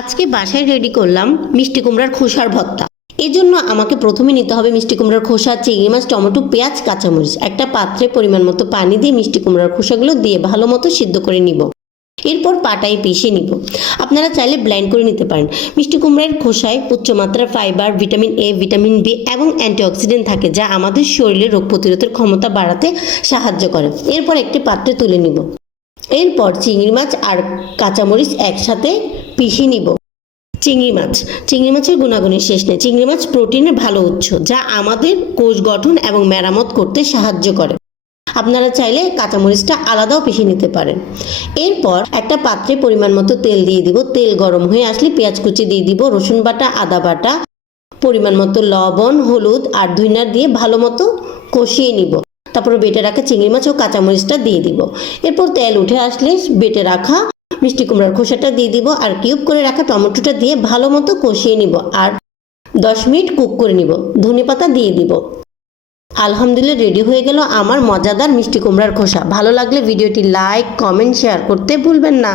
আজকে বাসায় রেডি করলাম মিষ্টি কুমড়ার খোসার ভর্তা। এজন্য আমাকে প্রথমে নিতে হবে মিষ্টি কুমড়ার খোসা, চিংড়ি মাছ, টমেটো, পেঁয়াজ, কাঁচামরিচ। একটা পাত্রে পরিমাণ মতো পানি দিয়ে মিষ্টি কুমড়ার খোসাগুলো দিয়ে ভালো মতো সিদ্ধ করে নিব। এরপর পাটায় পিষে নিব। আপনারা চাইলে ব্লেন্ড করে নিতে পারেন। মিষ্টি কুমড়ার খোসায় উচ্চমাত্রার fibre, vitamin A, vitamin B এবং অ্যান্টিঅক্সিডেন্ট থাকে, যা আমাদের শরীরে রোগ প্রতিরোধের ক্ষমতা বাড়াতে সাহায্য করে। এরপর একটি পাত্রে তুলে নিব। এরপর চিংড়ি মাছ আর কাঁচামরিচ একসাথে পিষে নিব। চিংড়ি মাছের গুণাগুণের শেষ নেই। চিংড়ি মাছ প্রোটিনের ভালো উৎস, যা আমাদের কোষ গঠন এবং মেরামত করতে সাহায্য করে। আপনারা চাইলে কাঁচামরিচটা আলাদাও পিষে নিতে পারেন। এরপর একটা পাত্রে পরিমাণ মতো তেল দিয়ে দিব। তেল গরম হয়ে আসলে পেঁয়াজ কুচি দিয়ে দিব, রসুন বাটা, আদা বাটা, পরিমাণ মতো লবণ, হলুদ আর ধনিয়া দিয়ে ভালো মতো কষিয়ে নিব। তারপর বেটে রাখা চিংড়ি মাছ ও কাঁচামরিচটা দিয়ে দিব। এরপর তেল উঠে আসলে বেটে রাখা মিষ্টি কুমড়ার খোসাটা দিয়ে দিব আর কিউব করে রাখা টমেটোটা দিয়ে ভালো মতো কষিয়ে নিব আর 10 মিনিট কুক করে নিব। ধনেপাতা দিয়ে দিব। আলহামদুলিল্লাহ, রেডি হয়ে গেল আমার মজাদার মিষ্টি কুমড়ার খোসা। ভালো লাগলে ভিডিওটি লাইক, কমেন্ট, শেয়ার করতে ভুলবেন না।